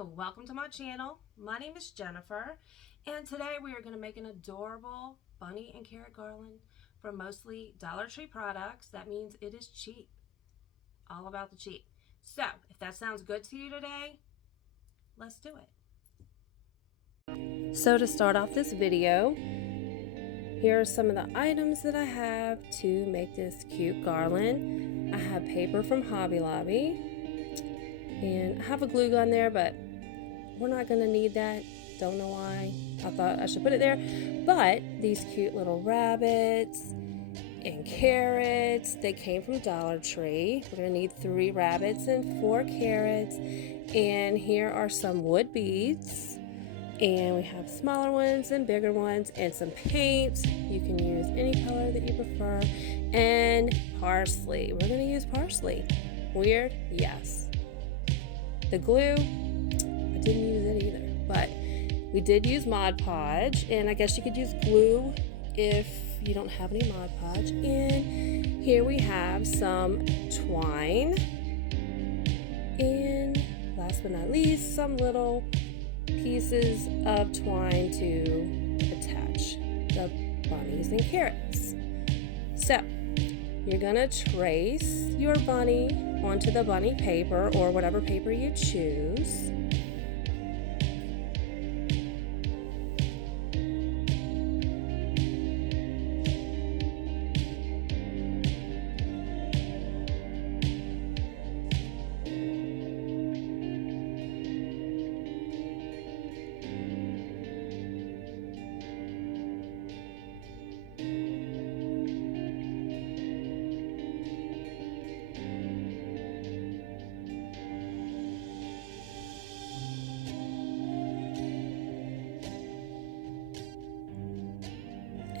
Hello, welcome to my channel. My name is Jennifer, and today we are going to make an adorable bunny and carrot garland from mostly Dollar Tree products. That means it is cheap. All about the cheap. So, if that sounds good to you today, let's do it. So to start off this video, here are some of the items that I have to make this cute garland. I have paper from Hobby Lobby. And I have a glue gun there, but we're not going to need that. Don't know why. I thought I should put it there. But these cute little rabbits and carrots, they came from Dollar Tree. We're going to need 3 rabbits and 4 carrots. And here are some wood beads. And we have smaller ones and bigger ones and some paint. You can use any color that you prefer. And parsley. We're going to use parsley. Weird? Yes. The glue, I didn't use it either, but we did use Mod Podge, and I guess you could use glue if you don't have any Mod Podge. And here we have some twine, and last but not least, some little pieces of twine to attach the bunnies and carrots. So, you're gonna trace your bunny onto the bunny paper or whatever paper you choose.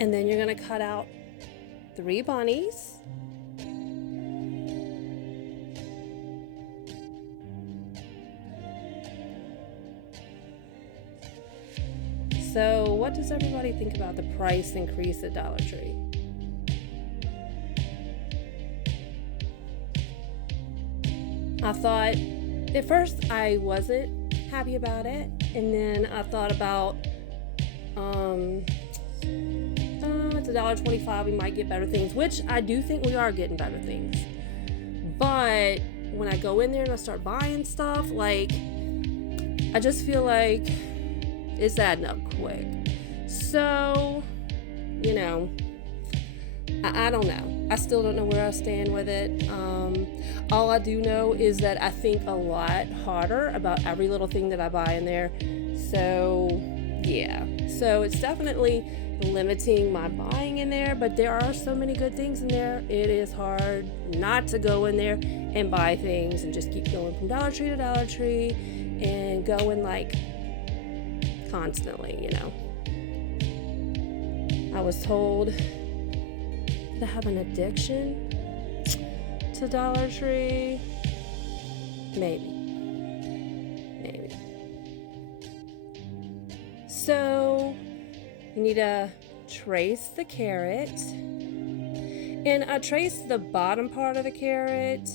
And then you're going to cut out 3 bunnies. So what does everybody think about the price increase at Dollar Tree? I thought, at first I wasn't happy about it, and then I thought about, it's $1.25, we might get better things, which I do think we are getting better things. But when I go in there and I start buying stuff, like, I just feel like it's adding up quick. So, you know, I don't know. I still don't know where I stand with it. All I do know is that I think a lot harder about every little thing that I buy in there. So, yeah. So it's definitely limiting my buying in there, but there are so many good things in there. It is hard not to go in there and buy things and just keep going from Dollar Tree to Dollar Tree and going like constantly, you know. I was told that I have an addiction to Dollar Tree. Maybe. So you need to trace the carrot, and I traced the bottom part of the carrot,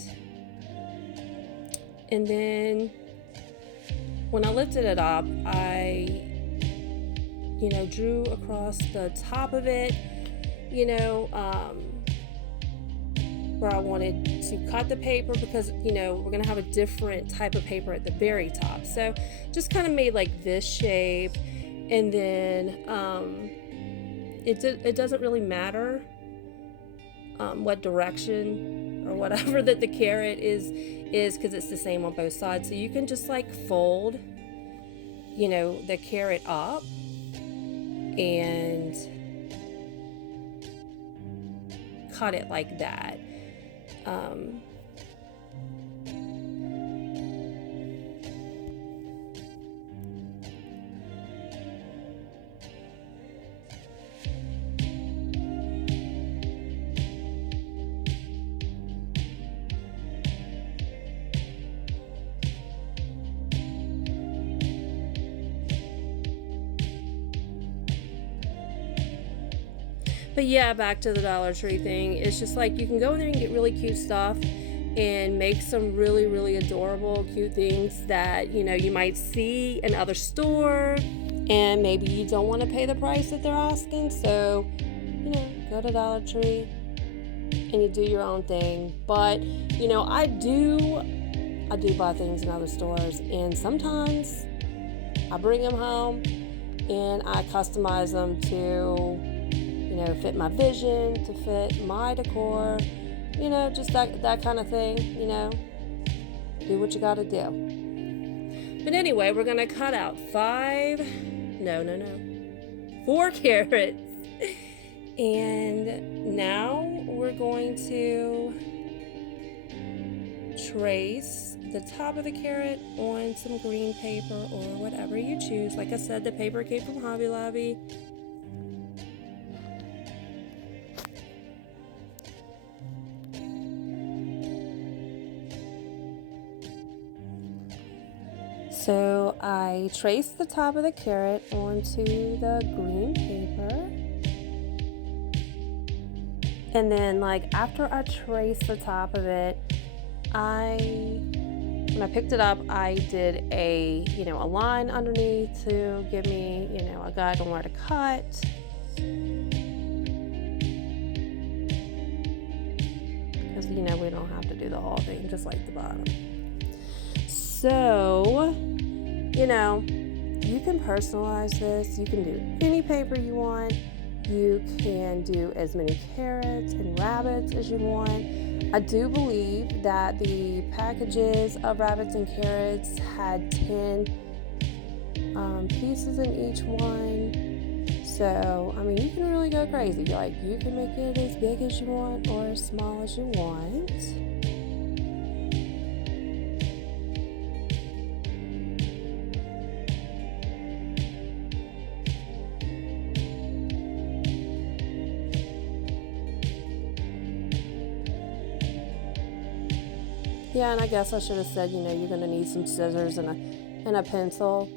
and then when I lifted it up, I drew across the top of it, where I wanted to cut the paper, because we're gonna have a different type of paper at the very top. So just kind of made like this shape. And then it doesn't really matter what direction or whatever that the carrot is because it's the same on both sides. So you can just like fold, the carrot up and cut it like that. But yeah, back to the Dollar Tree thing. It's just like you can go in there and get really cute stuff, and make some really, really adorable, cute things that, you might see in other stores, and maybe you don't want to pay the price that they're asking. So, go to Dollar Tree and you do your own thing. But, I do buy things in other stores, and sometimes I bring them home and I customize them to, fit my vision, to fit my decor, just that kind of thing, do what you got to do. But anyway, we're going to cut out 4 carrots. And now we're going to trace the top of the carrot on some green paper or whatever you choose. Like I said, the paper came from Hobby Lobby. So I traced the top of the carrot onto the green paper. And then after I traced the top of it, when I picked it up, I did a line underneath to give me, a guide on where to cut. Because, we don't have to do the whole thing, just like the bottom. So, you can personalize this. You can do any paper you want. You can do as many carrots and rabbits as you want. I do believe that the packages of rabbits and carrots had 10 pieces in each one. So, you can really go crazy. You can make it as big as you want or as small as you want. Yeah, and I guess I should have said, you're going to need some scissors and a pencil,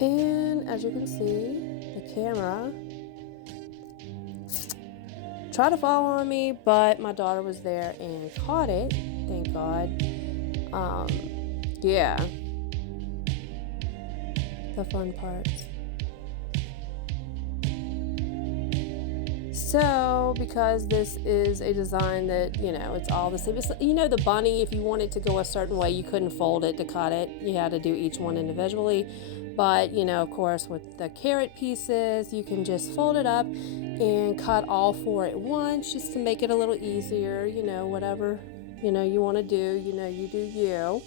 And as you can see, the camera tried to fall on me, but my daughter was there and caught it. Thank God. Yeah. The fun parts. So, because this is a design that, it's all the same. It's, the bunny, if you wanted to go a certain way, you couldn't fold it to cut it. You had to do each one individually. But, of course, with the carrot pieces, you can just fold it up and cut all 4 at once just to make it a little easier. Whatever, you want to do, you do you.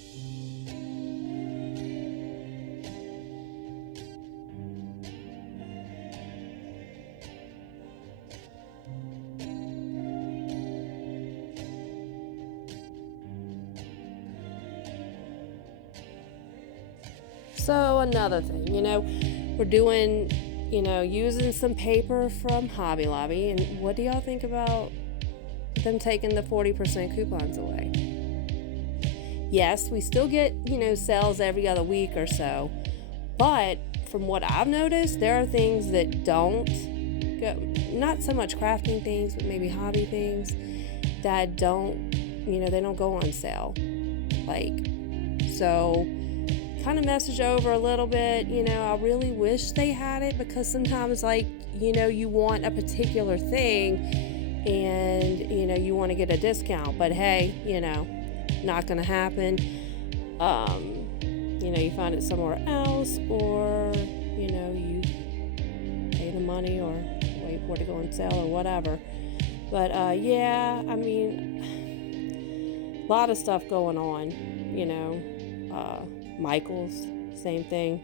So another thing, we're doing, using some paper from Hobby Lobby. And what do y'all think about them taking the 40% coupons away? Yes, we still get, sales every other week or so. But from what I've noticed, there are things that don't go, not so much crafting things, but maybe hobby things that don't, they don't go on sale. So kind of message over a little bit, I really wish they had it, because sometimes you want a particular thing and you want to get a discount, but hey, not gonna happen. You find it somewhere else, or you pay the money or wait for it to go on sale or whatever. But yeah, a lot of stuff going on, Michael's, same thing.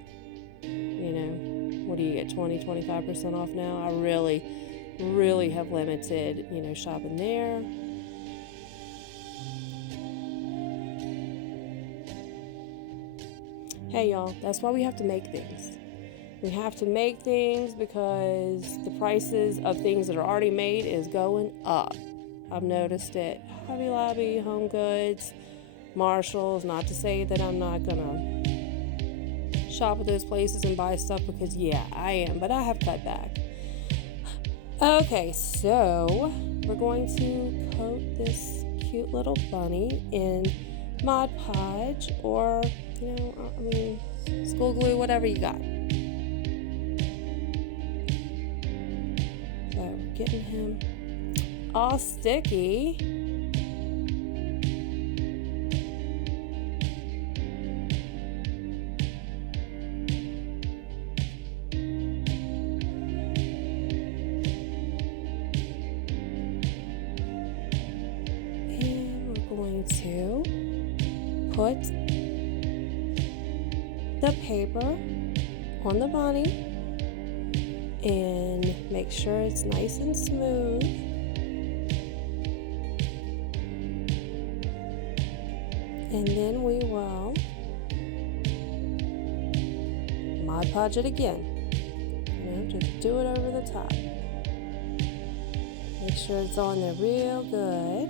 What do you get, 20-25% off now? I really have limited, shopping there. Hey y'all, that's why we have to make things. We have to make things because the prices of things that are already made is going up. I've noticed it. Hobby Lobby, Home Goods, Marshalls. Not to say that I'm not gonna shop at those places and buy stuff, because yeah, I am, but I have cut back. Okay, so we're going to coat this cute little bunny in Mod Podge or, school glue, whatever you got. So we're getting him all sticky. To put the paper on the bunny and make sure it's nice and smooth. And then we will Mod Podge it again. Just do it over the top. Make sure it's on there real good.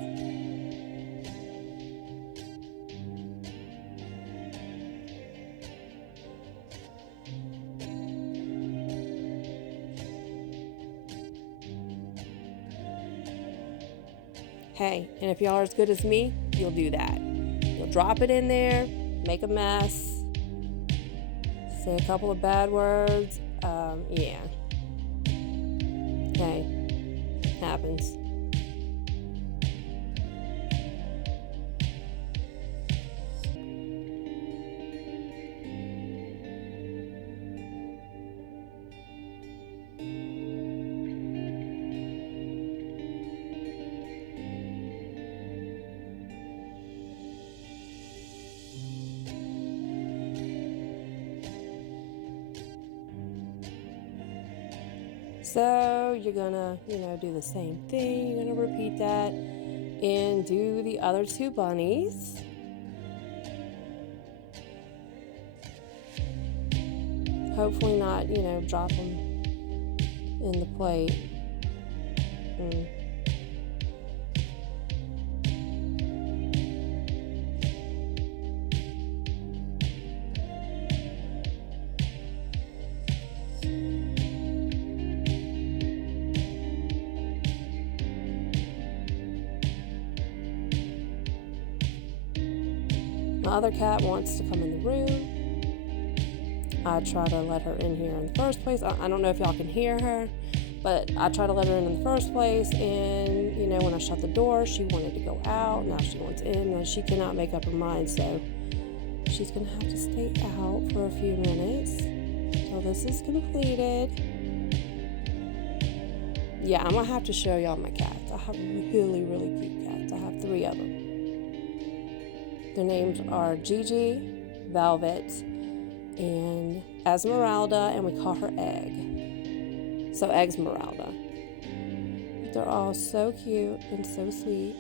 Hey, and if y'all are as good as me, you'll do that. You'll drop it in there, make a mess, say a couple of bad words. Yeah. Hey, happens. So you're gonna, do the same thing. You're gonna repeat that and do the other two bunnies. Hopefully not, drop them in the plate. My other cat wants to come in the room. I try to let her in here in the first place. I don't know if y'all can hear her, but I try to let her in the first place, and when I shut the door, she wanted to go out. Now she wants in. Now she cannot make up her mind, so she's gonna have to stay out for a few minutes until this is completed. Yeah, I'm gonna have to show y'all my cats. I have really, really cute cats. I have 3 of them. Their names are Gigi, Velvet, and Esmeralda, and we call her Egg. So Esmeralda. They're all so cute and so sweet.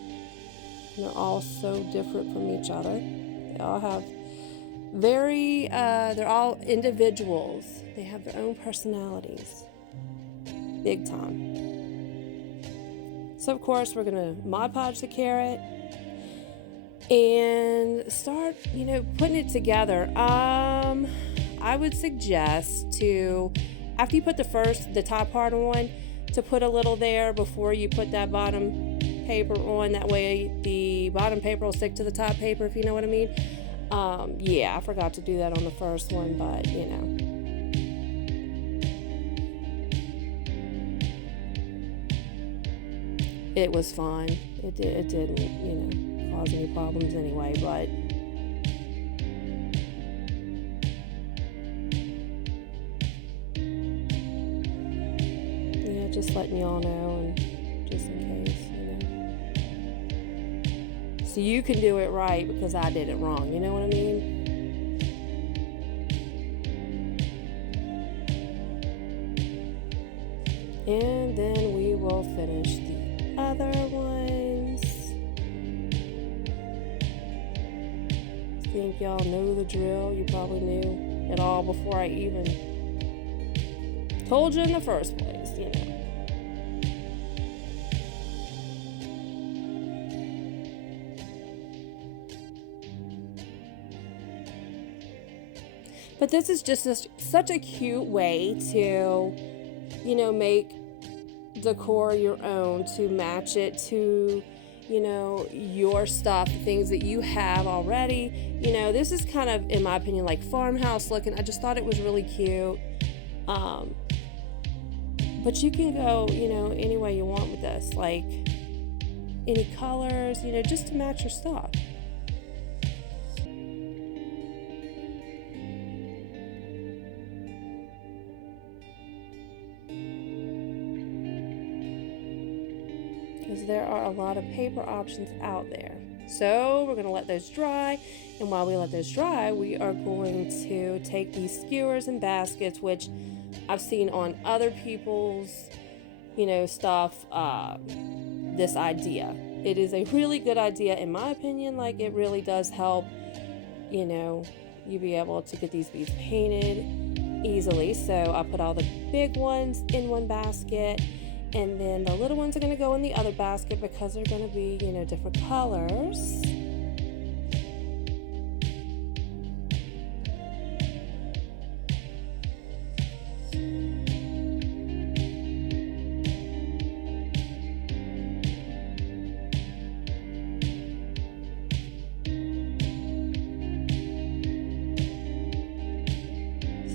And they're all so different from each other. They all have they're all individuals. They have their own personalities. Big time. So of course we're gonna Mod Podge the carrot and start, putting it together. I would suggest to, after you put the top part on, to put a little there before you put that bottom paper on. That way the bottom paper will stick to the top paper, if you know what I mean. Yeah, I forgot to do that on the first one, but it was fine. It didn't, cause any problems anyway, but yeah, just letting y'all know, and just in case, so you can do it right, because I did it wrong, you know what I mean? And then we will finish the other ones. I think y'all know the drill. You probably knew it all before I even told you in the first place, But this is just such a cute way to, make decor your own to match it to, you know, your stuff, things that you have already. You know, this is kind of, in my opinion, like farmhouse looking. I just thought it was really cute. But you can go, you know, any way you want with this, like any colors, you know, just to match your stuff. Because there are a lot of paper options out there. So we're going to let those dry, and while we let those dry, we are going to take these skewers and baskets, which I've seen on other people's, you know, stuff, this idea. It is a really good idea in my opinion. Like, it really does help, you know, you be able to get these beads painted easily. So I put all the big ones in one basket, and then the little ones are going to go in the other basket because they're going to be, you know, different colors.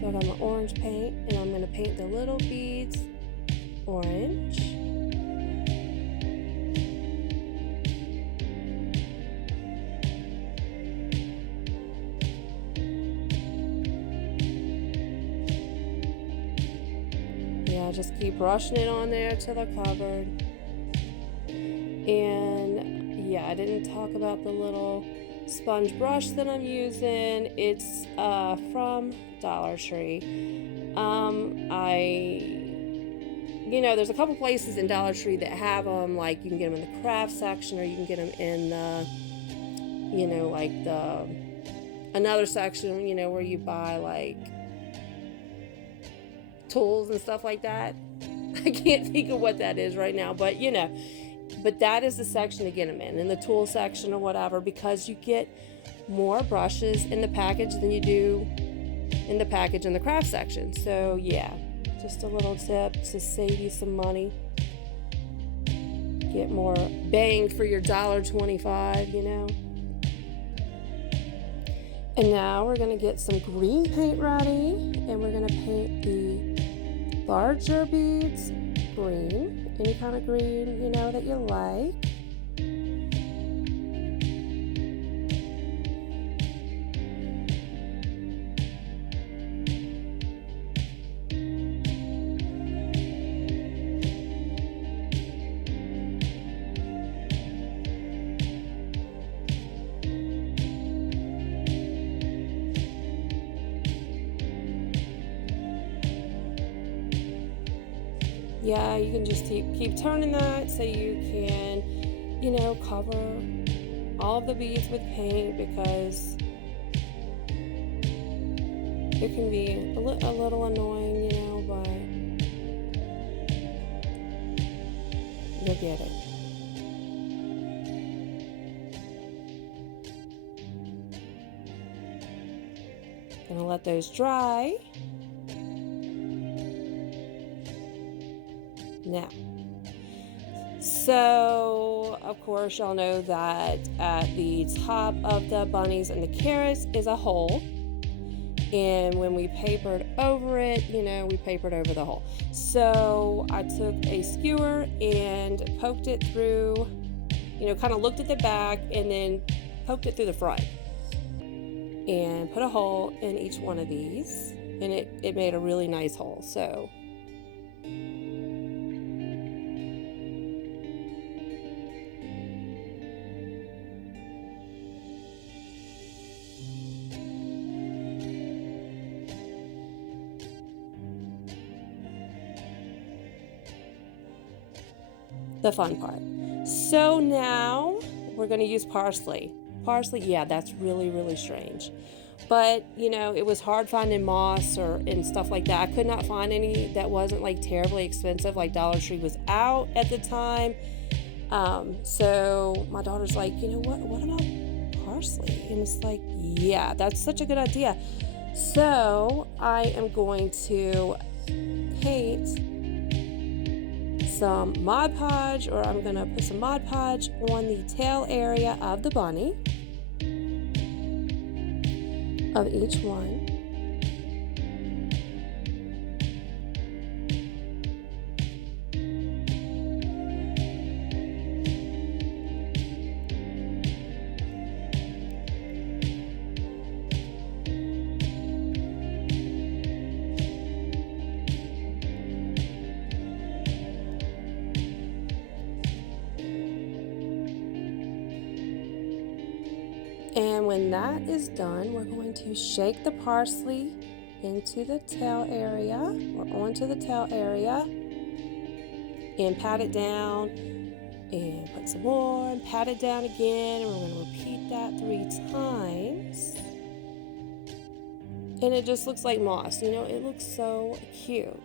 So I got my orange paint, and I'm going to paint the little beads orange. Yeah, just keep brushing it on there till they're covered. And yeah, I didn't talk about the little sponge brush that I'm using. It's from Dollar Tree. You know, there's a couple places in Dollar Tree that have them, like you can get them in the craft section, or you can get them in the, you know, like the another section, you know, where you buy like tools and stuff like that. I can't think of what that is right now, but you know, but that is the section to get them in the tool section or whatever, because you get more brushes in the package than you do in the package in the craft section. So yeah, just a little tip to save you some money. Get more bang for your $1.25, you know. And now we're going to get some green paint ready, and we're going to paint the larger beads green, any kind of green, you know, that you like. Yeah, you can just keep turning that so you can, you know, cover all of the beads with paint, because it can be a little annoying, you know, but you'll get it. Gonna let those dry. Now, so of course y'all know that at the top of the bunnies and the carrots is a hole, and when we papered over it, you know, we papered over the hole. So I took a skewer and poked it through, you know, kind of looked at the back and then poked it through the front, and put a hole in each one of these, and it made a really nice hole. So the fun part. So now we're going to use parsley. Parsley, yeah, that's really, really strange. But, you know, it was hard finding moss and stuff like that. I could not find any that wasn't like terribly expensive. Like Dollar Tree was out at the time. So my daughter's like, you know what about parsley? And it's like, yeah, that's such a good idea. So I am going to paint some Mod Podge, or I'm gonna put some Mod Podge on the tail area of the bunny, of each one. And when that is done, we're going to shake the parsley into the tail area, or onto the tail area, and pat it down, and put some more, and pat it down again, and we're going to repeat that 3 times. And it just looks like moss, you know, it looks so cute.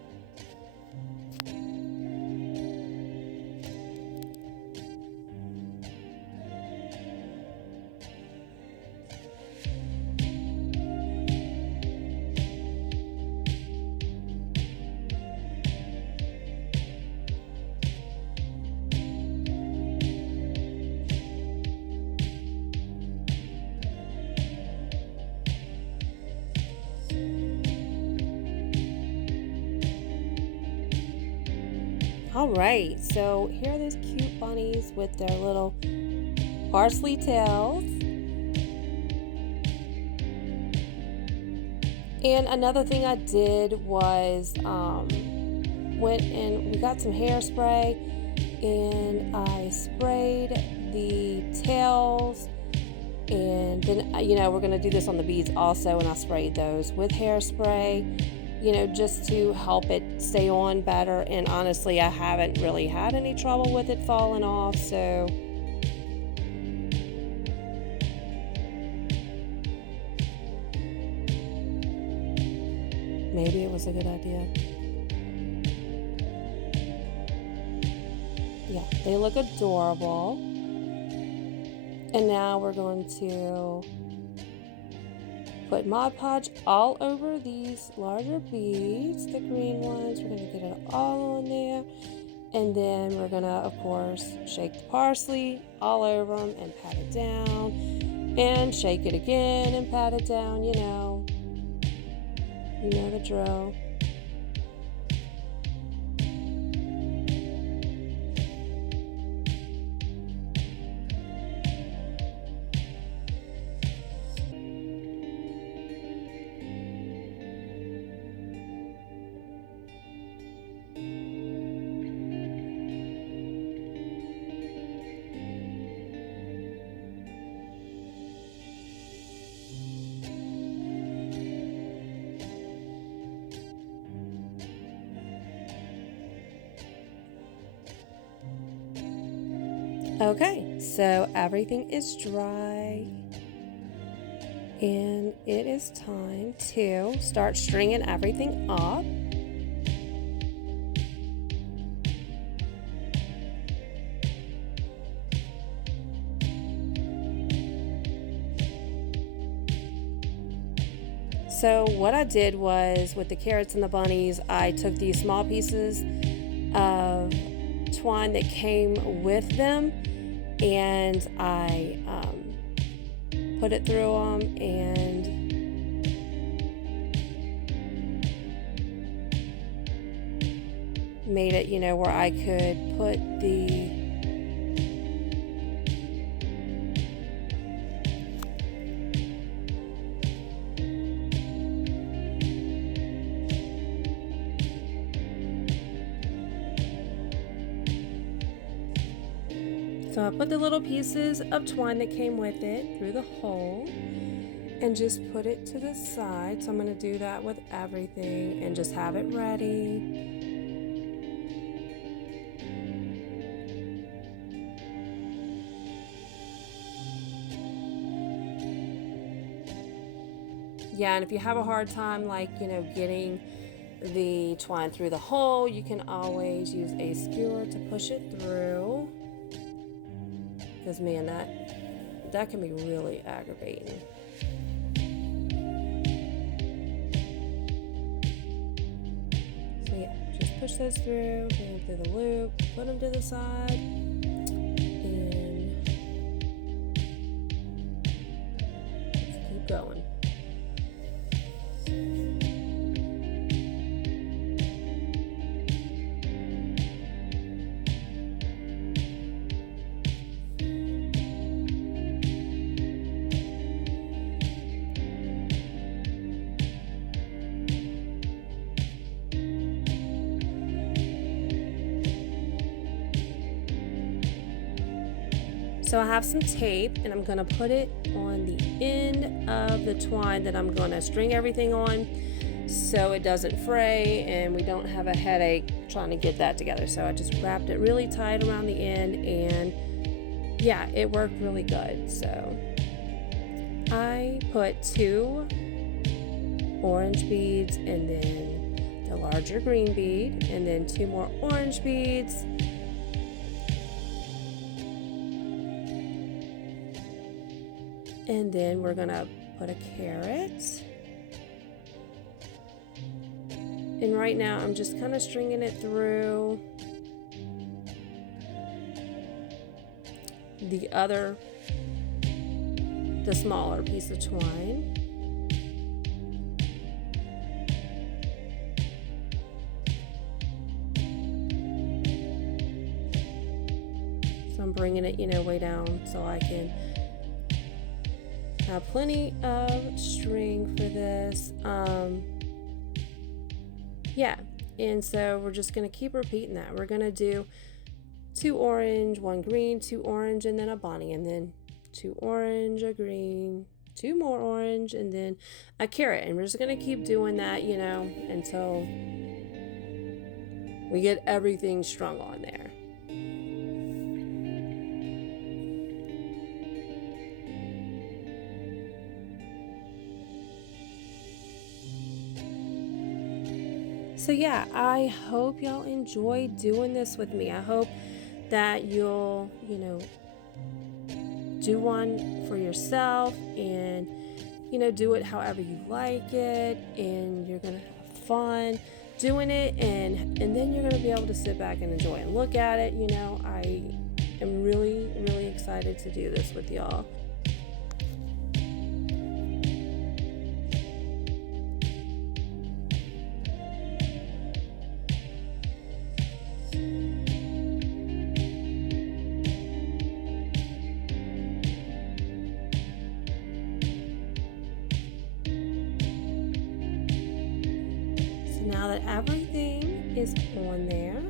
Alright, so here are those cute bunnies with their little parsley tails. And another thing I did was went and we got some hairspray, and I sprayed the tails, and then, you know, we're going to do this on the beads also, and I sprayed those with hairspray, you know, just to help it stay on better. And honestly, I haven't really had any trouble with it falling off, so maybe it was a good idea. Yeah, they look adorable. And now we're going to put Mod Podge all over these larger beads, the green ones. We're going to get it all on there. And then we're going to, of course, shake the parsley all over them and pat it down. And shake it again and pat it down, you know. You know the drill. Okay, so everything is dry, and it is time to start stringing everything up. So what I did was, with the carrots and the bunnies, I took these small pieces of twine that came with them, and I put it through them and made it, you know, where I could put the So I put the little pieces of twine that came with it through the hole and just put it to the side. So I'm going to do that with everything and just have it ready. Yeah, and if you have a hard time, like, you know, getting the twine through the hole, you can always use a skewer to push it through. Because, man, that can be really aggravating. So yeah, just push those through, bring them through the loop, put them to the side, and let's keep going. So I have some tape and I'm going to put it on the end of the twine that I'm going to string everything on so it doesn't fray and we don't have a headache trying to get that together. So I just wrapped it really tight around the end, and yeah, it worked really good. So I put 2 orange beads and then the larger green bead and then 2 more orange beads. And then we're gonna put a carrot. And right now I'm just kind of stringing it through the smaller piece of twine. So I'm bringing it, way down so I can have plenty of string for this. Yeah, and so we're just going to keep repeating that. We're going to do 2 orange, 1 green, 2 orange, and then a bonnie, and then 2 orange, a green, 2 more orange, and then a carrot. And we're just going to keep doing that, until we get everything strung on there. So yeah, I hope y'all enjoy doing this with me. I hope that you'll, do one for yourself and, do it however you like it, and you're going to have fun doing it, and then you're going to be able to sit back and enjoy and look at it. I am really, really excited to do this with y'all. Now that everything is on there,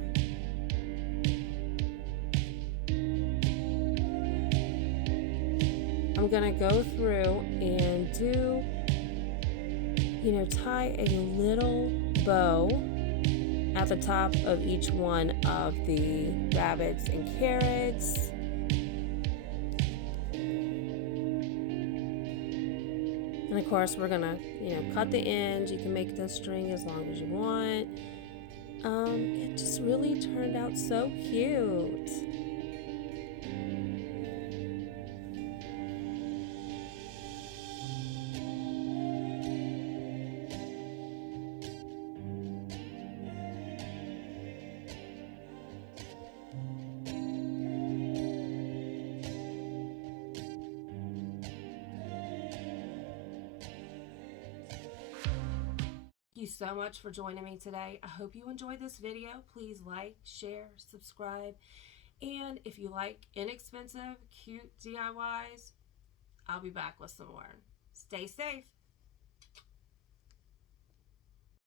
I'm gonna go through and do, tie a little bow at the top of each one of the rabbits and carrots. And of course, we're gonna, cut the ends. You can make the string as long as you want. It just really turned out so cute. Thank you so much for joining me today. I hope you enjoyed this video. Please like, share, subscribe, and if you like inexpensive, cute DIYs, I'll be back with some more. Stay safe.